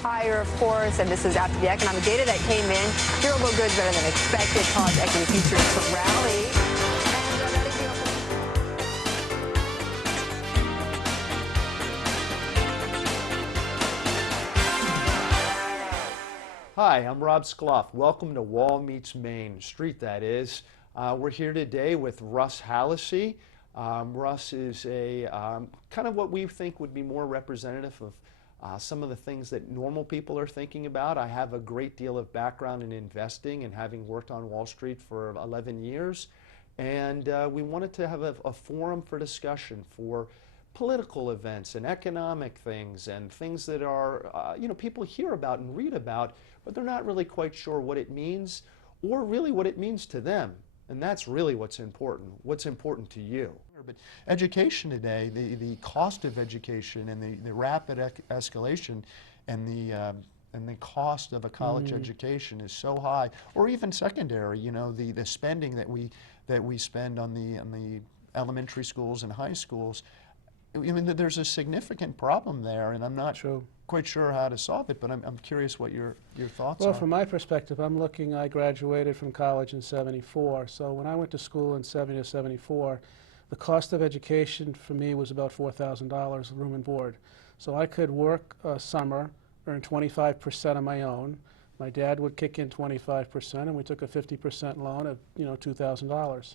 higher, of course, and this is after the economic data that came in. Durable goods better than expected caused equity futures to rally. Hi, I'm Rob Skloff. Welcome to Wall Meets Main Street, that is. We're here today with Russ Hallisey. Russ is a kind of what we think would be more representative of some of the things that normal people are thinking about. I have a great deal of background in investing and having worked on Wall Street for 11 years. And we wanted to have a forum for discussion for political events and economic things and things that are, people hear about and read about, but they're not really quite sure what it means or really what it means to them. And that's really what's important to you. But education today, the cost of education and the rapid escalation and the cost of a college education is so high, or even secondary, the spending that we spend on the elementary schools and high schools. I mean, there's a significant problem there, and I'm not quite sure how to solve it, but I'm curious what your thoughts are. Well, from my perspective, I graduated from college in '74, so when I went to school in '70 or '74, the cost of education for me was about $4,000 room and board. So I could work a summer, earn 25% of my own. My dad would kick in 25%, and we took a 50% loan of, $2,000.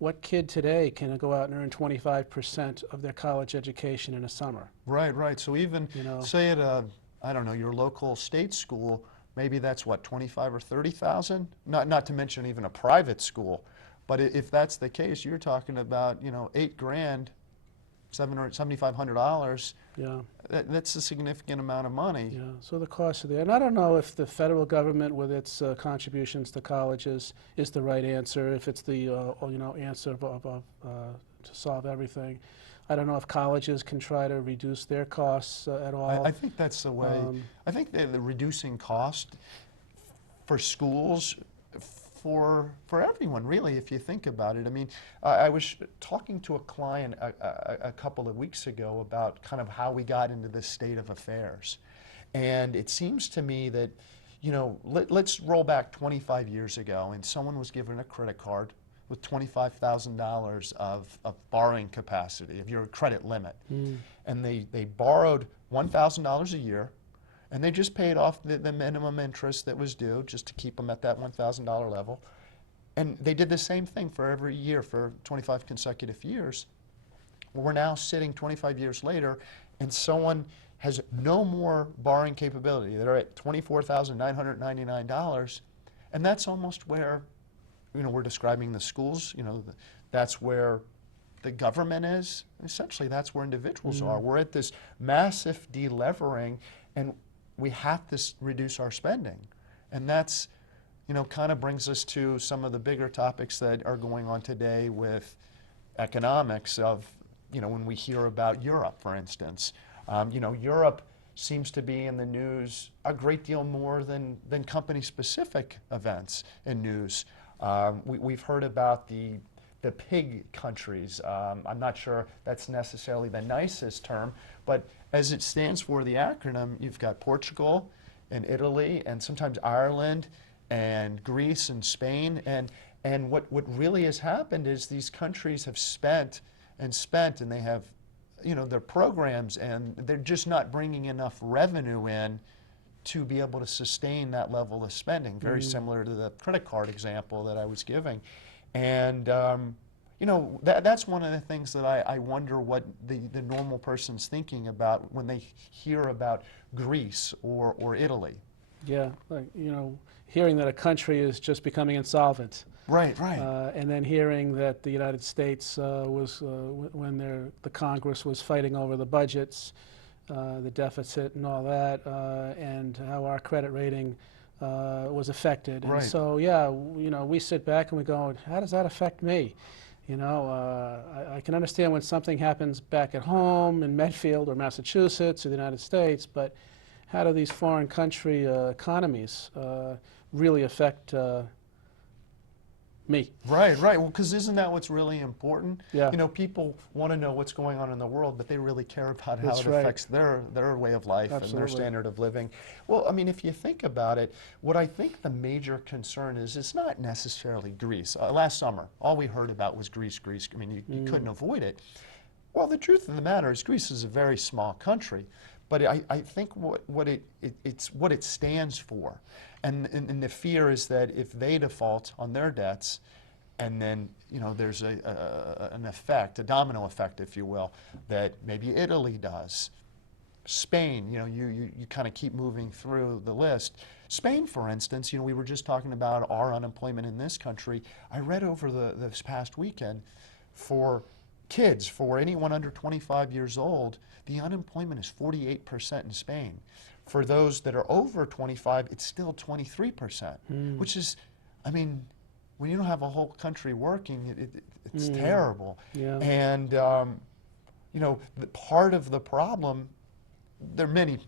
What kid today can go out and earn 25% of their college education in a summer? Right. So even say at your local state school, maybe that's what, 25 or 30,000? Not to mention even a private school. But if that's the case, you're talking about $8 grand, $7,500. Yeah. That's a significant amount of money. Yeah. So the cost of that, and I don't know if the federal government with its contributions to colleges is the right answer. If it's the answer to solve everything. I don't know if colleges can try to reduce their costs at all. I think that's the way. I think the reducing cost for schools, for everyone, really, if you think about it. I mean, I was talking to a client a couple of weeks ago about kind of how we got into this state of affairs. And it seems to me that, let's roll back 25 years ago, and someone was given a credit card with $25,000 of borrowing capacity, of your credit limit. And they borrowed $1,000 a year, and they just paid off the minimum interest that was due just to keep them at that $1,000 level. And they did the same thing for every year for 25 consecutive years. We're now sitting 25 years later, and someone has no more borrowing capability. They're at $24,999, and that's almost where, we're describing the schools, that's where the government is. Essentially, that's where individuals are. We're at this massive delevering, and we have to reduce our spending. And that's, kind of brings us to some of the bigger topics that are going on today with economics of, when we hear about Europe, for instance. Europe seems to be in the news a great deal more than company-specific events and news. We've heard about the pig countries. I'm not sure that's necessarily the nicest term, but as it stands for the acronym, you've got Portugal and Italy and sometimes Ireland and Greece and Spain. And what really has happened is these countries have spent, and they have, their programs, and they're just not bringing enough revenue in to be able to sustain that level of spending, very similar to the credit card example that I was giving. And that's one of the things that I wonder what the normal person's thinking about when they hear about Greece or Italy. Yeah, hearing that a country is just becoming insolvent. Right. And then hearing that the United States was, when the Congress was fighting over the budgets, the deficit and all that, and how our credit rating was affected. Right. And so, yeah, we sit back and we go, how does that affect me? I can understand when something happens back at home in Medfield or Massachusetts or the United States, but how do these foreign country economies really affect me. Right, right. Well, because isn't that what's really important? Yeah. You know, people want to know what's going on in the world, but they really care about how That's it right. affects their way of life and their Absolutely. standard of living. Well, I mean, if you think about it, what I think the major concern is, it's not necessarily Greece. Last summer, all we heard about was Greece, Greece. I mean, you couldn't avoid it. Well, the truth of the matter is Greece is a very small country, but I think what it stands for. And the fear is that if they default on their debts, and then, you know, there's an effect, a domino effect, if you will, that maybe Italy does. Spain, you know, you kind of keep moving through the list. Spain, for instance, you know, we were just talking about our unemployment in this country. I read over this past weekend, for kids, for anyone under 25 years old, the unemployment is 48% in Spain. For those that are over 25, it's still 23%, which is, I mean, when you don't have a whole country working, it's terrible. Yeah. And, you know, part of the problem, there are many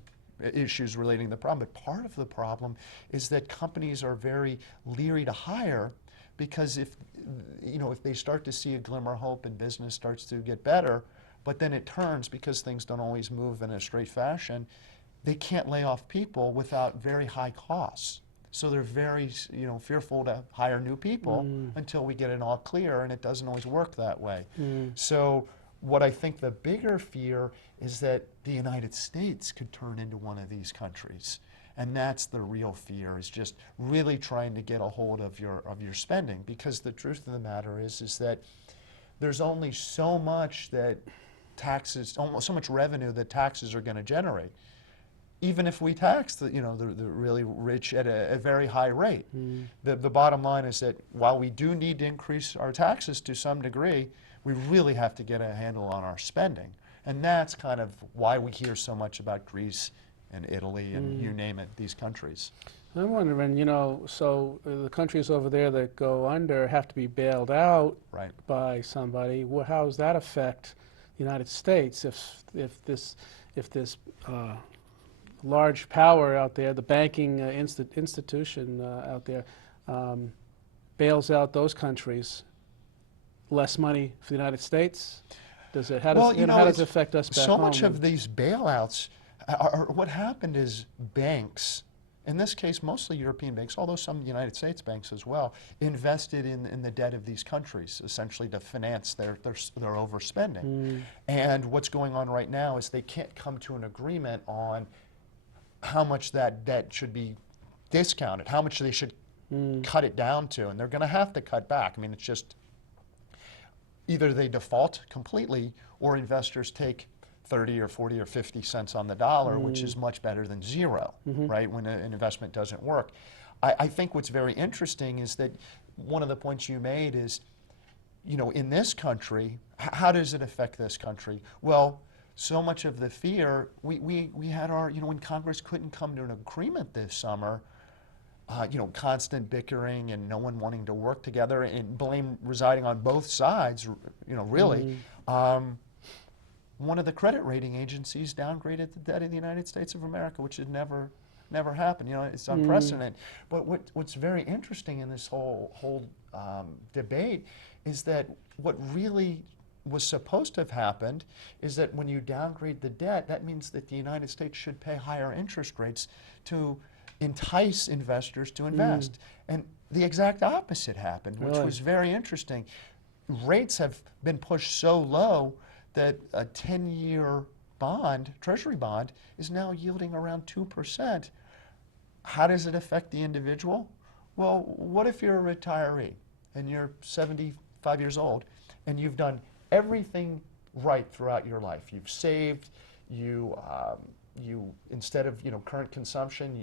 issues relating to the problem, but part of the problem is that companies are very leery to hire, because if, you know, if they start to see a glimmer of hope and business starts to get better, but then it turns, because things don't always move in a straight fashion, they can't lay off people without very high costs. So they're very, you know, fearful to hire new people until we get it all clear, and it doesn't always work that way. So what I think the bigger fear is that the United States could turn into one of these countries. And that's the real fear, is just really trying to get a hold of your spending. Because the truth of the matter is that there's only so much that taxes, almost so much revenue that taxes are going to generate. Even if we tax the, you know, the really rich at a very high rate. The bottom line is that while we do need to increase our taxes to some degree, we really have to get a handle on our spending. And that's kind of why we hear so much about Greece and Italy and you name it, these countries. I'm wondering, you know, so the countries over there that go under have to be bailed out Right. by somebody. Well, how does that affect the United States if this large power out there, the banking institution out there, bails out those countries? Less money for the United States? Does it? How does, Well, you know, how does it affect us back so home? much of these bailouts what happened is banks, in this case mostly European banks, although some United States banks as well, invested in the debt of these countries, essentially to finance their overspending. And what's going on right now is they can't come to an agreement on how much that debt should be discounted, how much they should cut it down to, and they're going to have to cut back. I mean, it's just either they default completely, or investors take 30 or 40 or 50 cents on the dollar, which is much better than zero, right, when an investment doesn't work. I think what's very interesting is that one of the points you made is, you know, in this country, how does it affect this country? Well, so much of the fear, we had our, you know, when Congress couldn't come to an agreement this summer, you know, constant bickering and no one wanting to work together, and blame residing on both sides, you know, really. One of the credit rating agencies downgraded the debt of the United States of America, which had never happened. You know, it's unprecedented. But what's very interesting in this whole debate is that what really was supposed to have happened is that when you downgrade the debt, that means that the United States should pay higher interest rates to entice investors to invest. And the exact opposite happened, which was very interesting. Rates have been pushed so low that a 10-year bond, treasury bond, is now yielding around 2%. How does it affect the individual? Well, what if you're a retiree and you're 75 years old and you've done everything right throughout your life? You've saved, you instead of, you know, current consumption,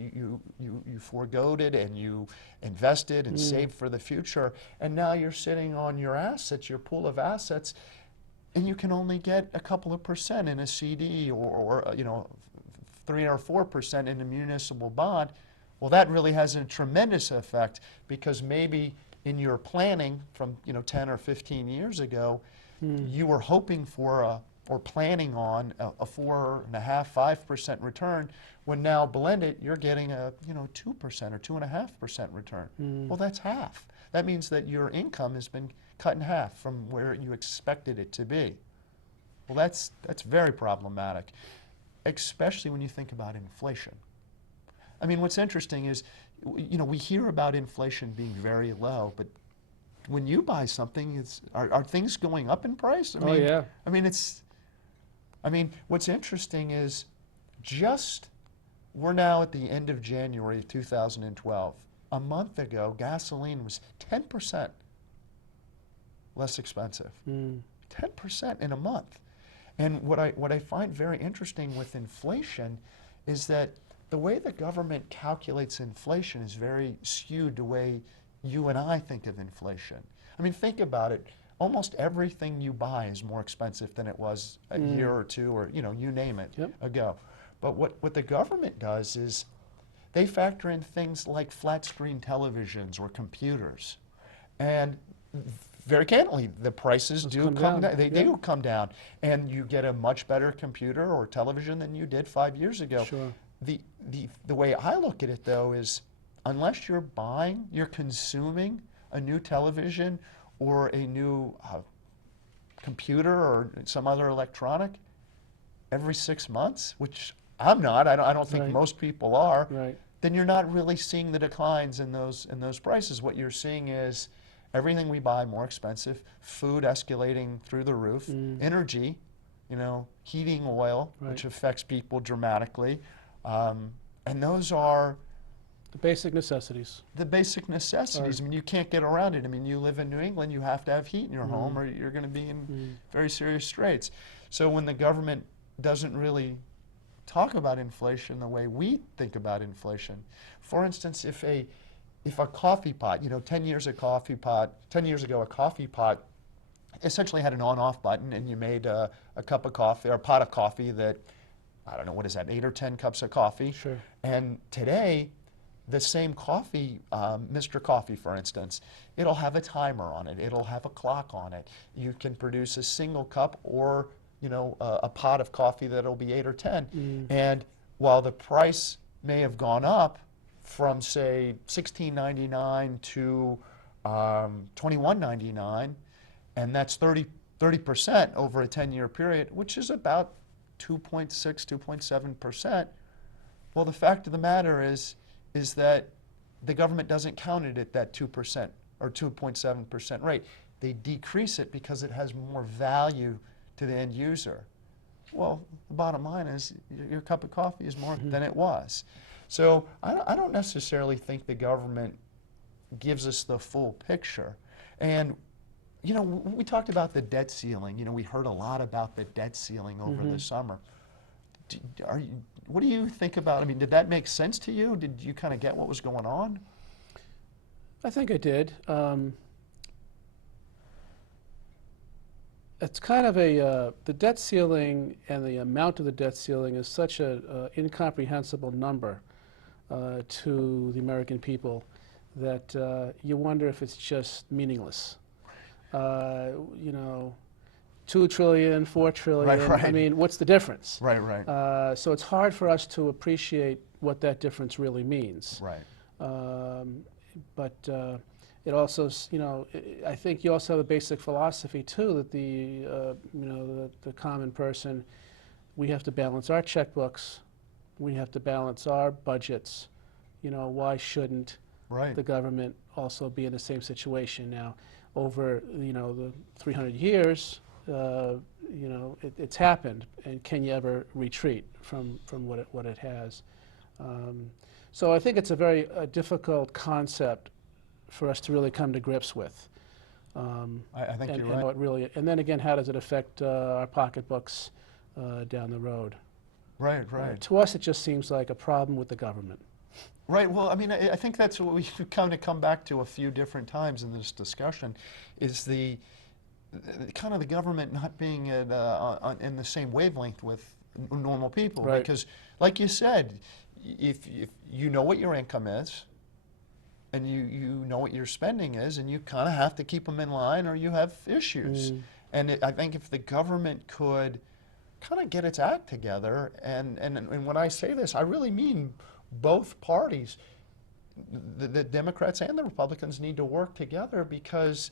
you foregoed it and you invested and saved for the future, and now you're sitting on your assets, your pool of assets, and you can only get a couple of percent in a CD or you know, 3 or 4% in a municipal bond. Well, that really has a tremendous effect, because maybe in your planning from, you know, 10 or 15 years ago, you were hoping for or planning on a 4.5%, 5% return, when now blended, you're getting a, you know, 2% or 2.5% return. Well, that's half. that means that your income has been cut in half from where you expected it to be. Well, that's very problematic, especially when you think about inflation. I mean, what's interesting is, you know, we hear about inflation being very low, but when you buy something, are things going up in price? I mean, yeah. I mean, what's interesting is we're now at the end of January of 2012. A month ago, gasoline was 10% less expensive. 10% in a month. And what I find very interesting with inflation is that the way the government calculates inflation is very skewed the way you and I think of inflation. I mean, think about it. Almost everything you buy is more expensive than it was a year or two, or, you know, you name it, ago. But what the government does is they factor in things like flat screen televisions or computers. And very candidly, the prices do come down. They do come down. And you get a much better computer or television than you did 5 years ago. Sure. The way I look at it, though, is unless you're consuming a new television or a new computer or some other electronic every 6 months, which I'm not, I don't think most people are, then you're not really seeing the declines in those prices. What you're seeing is everything we buy more expensive, food escalating through the roof, energy, you know, heating oil, which affects people dramatically. And those are the basic necessities. The basic necessities. I mean, you can't get around it. I mean, you live in New England, you have to have heat in your home or you're going to be in very serious straits. So when the government doesn't really talk about inflation the way we think about inflation, for instance, if a coffee pot, you know, 10 years ago, a coffee pot essentially had an on-off button, and you made a cup of coffee or a pot of coffee that, I don't know, what is that, 8 or 10 cups of coffee? Sure. And today, the same coffee, Mr. Coffee, for instance, it'll have a timer on it. It'll have a clock on it. You can produce a single cup or, you know, a pot of coffee that'll be 8 or 10. And while the price may have gone up from, say, $16.99 to $21.99, and that's 30% over a 10-year period, which is about 2.6, 2.7%. Well, the fact of the matter is that the government doesn't count it at that 2% or 2.7% rate. They decrease it because it has more value to the end user. Well, the bottom line is your cup of coffee is more than it was. So I don't necessarily think the government gives us the full picture. And, you know, we talked about the debt ceiling. You know, we heard a lot about the debt ceiling over the summer. What do you think about, I mean, did that make sense to you? Did you kind of get what was going on? I think I did. It's kind of the debt ceiling and the amount of the debt ceiling is such an incomprehensible number to the American people that you wonder if it's just meaningless. You know, 2 trillion, 4 trillion, I mean, what's the difference? So it's hard for us to appreciate what that difference really means. But it also, you know, I think you also have a basic philosophy too that you know, the common person, we have to balance our checkbooks, we have to balance our budgets. You know, why shouldn't the government also be in the same situation now? Over, you know, the 300 years, you know, it's happened, and can you ever retreat from what it has? So I think it's a very difficult concept for us to really come to grips with. I think you're right. What really, and then again, how does it affect our pocketbooks down the road? To us, it just seems like a problem with the government. Well, I mean, I think that's what we've kind of come back to a few different times in this discussion, is the kind of the government not being in the same wavelength with normal people. Because, like you said, if you know what your income is, and you know what your spending is, and you kind of have to keep them in line or you have issues. And I think if the government could kind of get its act together, and when I say this, I really mean both parties, the Democrats and the Republicans need to work together, because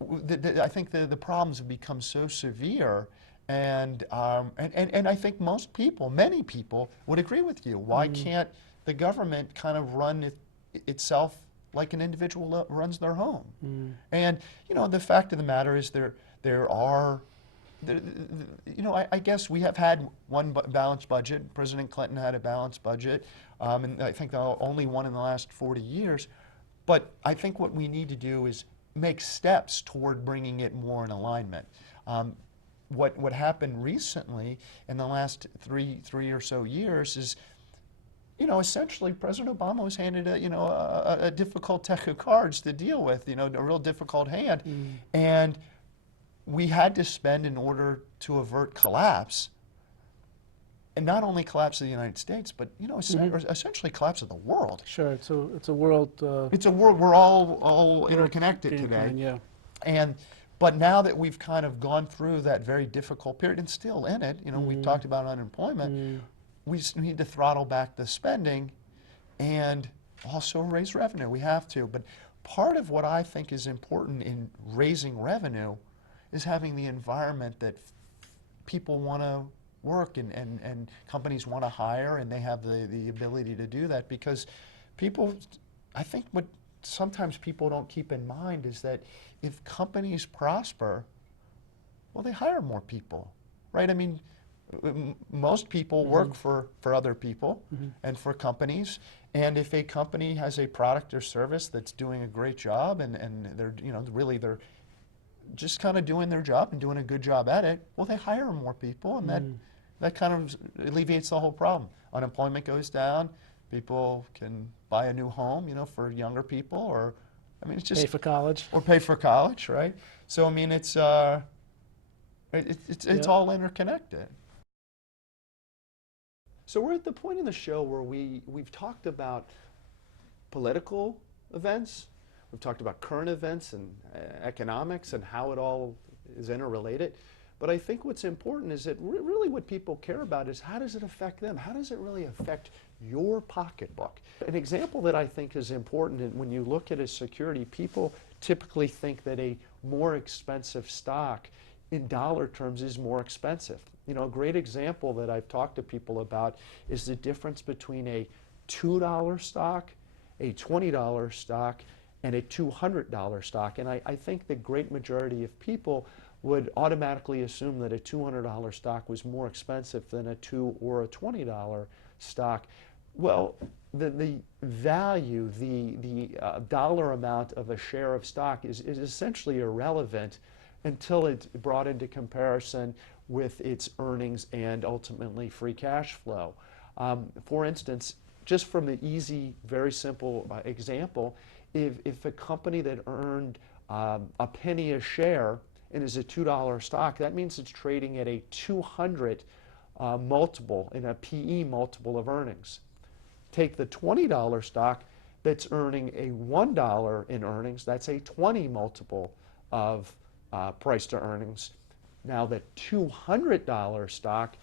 I think the problems have become so severe, and I think most people, many people, would agree with you. Why can't the government kind of run itself like an individual runs their home? And you know, the fact of the matter is there are. You know, I guess we have had one balanced budget. President Clinton had a balanced budget, and I think the only one in the last 40 years. But I think what we need to do is make steps toward bringing it more in alignment. What happened recently in the last three or so years is, you know, essentially President Obama was handed a difficult deck of cards to deal with, you know, a real difficult hand, and we had to spend in order to avert collapse, and not only collapse of the United States, but you know, essentially collapse of the world. Sure, it's a world. It's a world, we're all interconnected today. Yeah. But now that we've kind of gone through that very difficult period and still in it, you know, we've talked about unemployment, we need to throttle back the spending and also raise revenue. We have to. But part of what I think is important in raising revenue is having the environment that people want to work and companies want to hire, and they have the ability to do that, because people, I think what sometimes people don't keep in mind is that if companies prosper, well, they hire more people, right? I mean, most people work for other people and for companies, and if a company has a product or service that's doing a great job and they're, you know, really they're just kind of doing their job and doing a good job at it, well, they hire more people, and that kind of alleviates the whole problem. Unemployment goes down, people can buy a new home, you know, for younger people, or, I mean, it's just... Pay for college. Or pay for college, right? So, I mean, it's all interconnected. So we're at the point in the show where we've talked about political events, we've talked about current events and economics and how it all is interrelated. But I think what's important is that really what people care about is, how does it affect them? How does it really affect your pocketbook? An example that I think is important, and when you look at a security, people typically think that a more expensive stock in dollar terms is more expensive. You know, a great example that I've talked to people about is the difference between a $2 stock, a $20 stock, and a $200 stock. And I think the great majority of people would automatically assume that a $200 stock was more expensive than a $2 or a $20 stock. Well, the value, the dollar amount of a share of stock is essentially irrelevant until it's brought into comparison with its earnings and ultimately free cash flow. For instance, just from the easy, very simple example, if a company that earned a penny a share and is a $2 stock, that means it's trading at a 200 multiple, in a PE multiple of earnings. Take the $20 stock that's earning a $1 in earnings, that's a 20 multiple of price to earnings. Now the $200 stock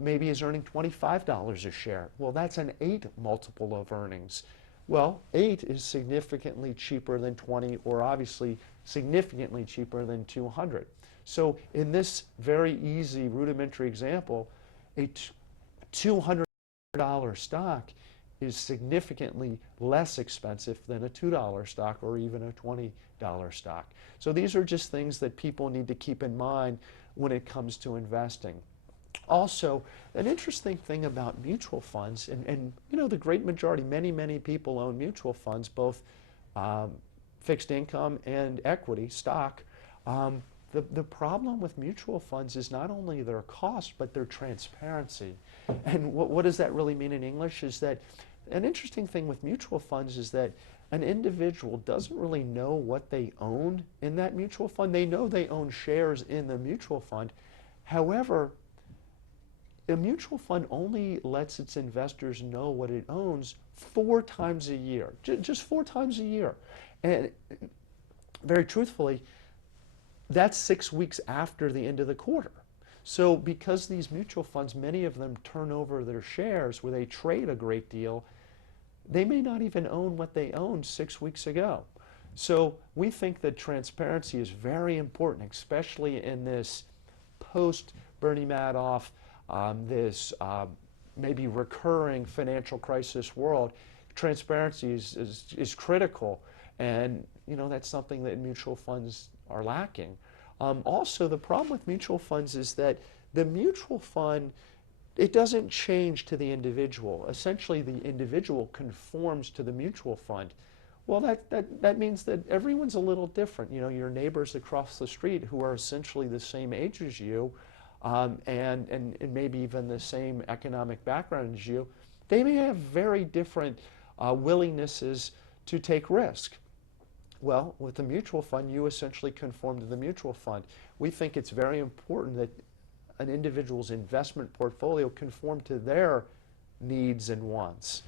maybe is earning $25 a share. Well, that's an 8 multiple of earnings. Well, 8 is significantly cheaper than 20, or obviously significantly cheaper than 200. So in this very easy rudimentary example, a $200 stock is significantly less expensive than a $2 stock or even a $20 stock. So these are just things that people need to keep in mind when it comes to investing. Also, an interesting thing about mutual funds, and you know, the great majority, many people own mutual funds, both fixed income and equity, stock. The problem with mutual funds is not only their cost, but their transparency. And what does that really mean in English? Is that an interesting thing with mutual funds is that an individual doesn't really know what they own in that mutual fund. They know they own shares in the mutual fund. However, a mutual fund only lets its investors know what it owns 4 times a year, just 4 times a year. And very truthfully, that's 6 weeks after the end of the quarter. So because these mutual funds, many of them turn over their shares where they trade a great deal, they may not even own what they owned 6 weeks ago. So we think that transparency is very important, especially in this post-Bernie Madoff, this maybe recurring financial crisis world. Transparency is critical, and that's something that mutual funds are lacking. Also, the problem with mutual funds is that the mutual fund, it doesn't change to the individual. Essentially, the individual conforms to the mutual fund. Well, that means that everyone's a little different. Your neighbors across the street who are essentially the same age as you, and maybe even the same economic background as you, they may have very different willingnesses to take risk. Well, with the mutual fund, you essentially conform to the mutual fund. We think it's very important that an individual's investment portfolio conform to their needs and wants,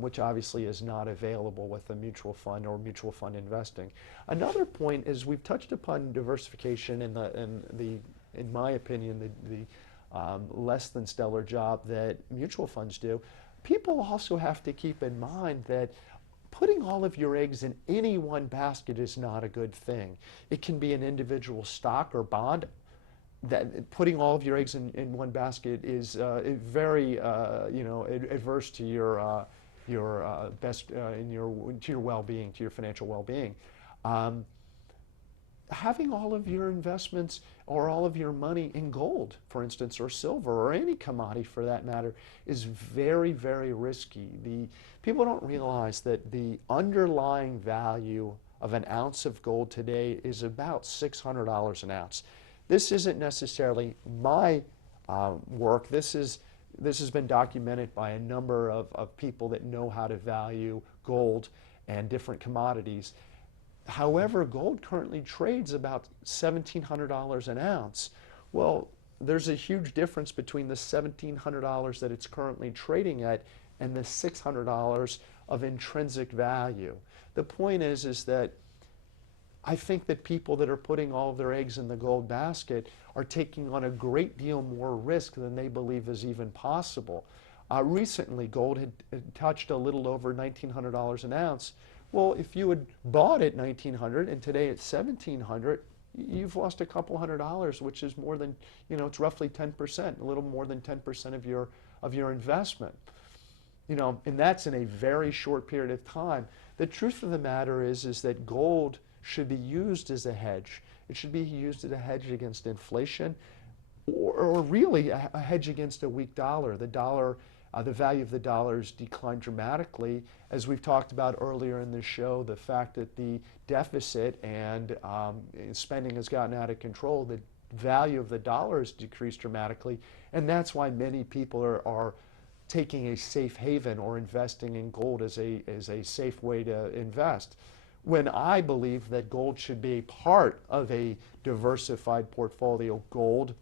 which obviously is not available with a mutual fund or mutual fund investing. Another point is we've touched upon diversification in my opinion, the less than stellar job that mutual funds do. People also have to keep in mind that putting all of your eggs in any one basket is not a good thing. It can be an individual stock or bond. That putting all of your eggs in one basket is very adverse to your best to your well-being, to your financial well-being. Having all of your investments or all of your money in gold, for instance, or silver, or any commodity for that matter, is very, very risky. People don't realize that the underlying value of an ounce of gold today is about $600 an ounce. This isn't necessarily my work. This has been documented by a number of people that know how to value gold and different commodities. However, gold currently trades about $1,700 an ounce. Well, there's a huge difference between the $1,700 that it's currently trading at and the $600 of intrinsic value. The point is that I think that people that are putting all of their eggs in the gold basket are taking on a great deal more risk than they believe is even possible. Recently, gold had touched a little over $1,900 an ounce. Well, if you had bought at $1,900 and today it's $1,700, you've lost a couple $100, which is more than, it's roughly 10%, a little more than 10% of your investment. And that's in a very short period of time. The truth of the matter is that gold should be used as a hedge. It should be used as a hedge against inflation, or really a hedge against a weak dollar. The value of the dollar has declined dramatically. As we've talked about earlier in the show, the fact that the deficit and spending has gotten out of control, the value of the dollar has decreased dramatically, and that's why many people are taking a safe haven or investing in gold as a safe way to invest. When I believe that gold should be part of a diversified portfolio, gold,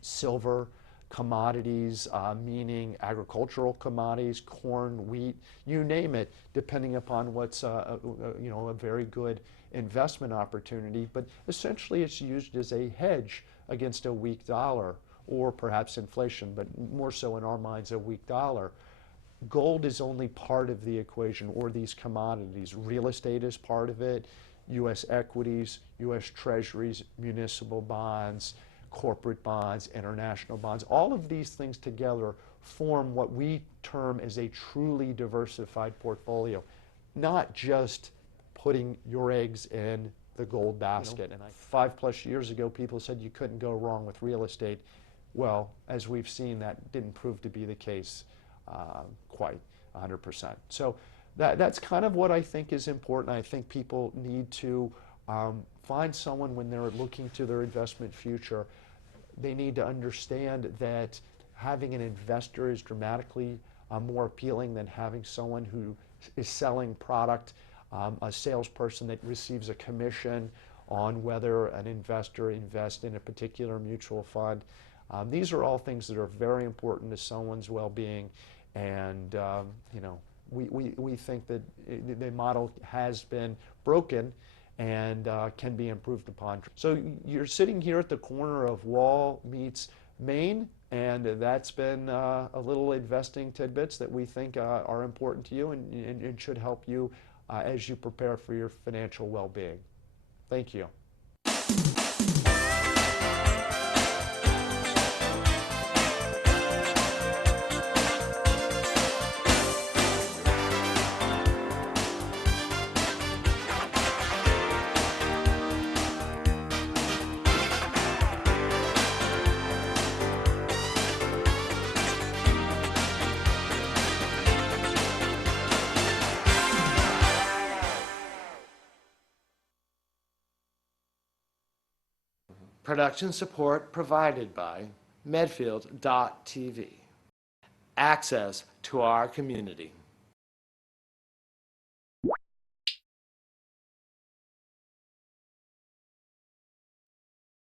silver, commodities, meaning agricultural commodities, corn, wheat, you name it, depending upon what's a very good investment opportunity. But essentially it's used as a hedge against a weak dollar, or perhaps inflation, but more so in our minds a weak dollar. Gold is only part of the equation, or these commodities. Real estate is part of it, U.S. equities, U.S. treasuries, municipal bonds, corporate bonds, international bonds. All of these things together form what we term as a truly diversified portfolio, not just putting your eggs in the gold basket. And 5+ years ago, people said you couldn't go wrong with real estate. Well, as we've seen, that didn't prove to be the case quite 100%. So that's kind of what I think is important. I think people need to find someone when they're looking to their investment future. They need to understand that having an investor is dramatically more appealing than having someone who is selling product, a salesperson that receives a commission on whether an investor invests in a particular mutual fund. These are all things that are very important to someone's well-being, and we think that the model has been broken and can be improved upon. So you're sitting here at the corner of Wall meets Main. And that's been a little investing tidbits that we think are important to you and should help you as you prepare for your financial well-being. Thank you. Production support provided by Medfield.tv. Access to our community.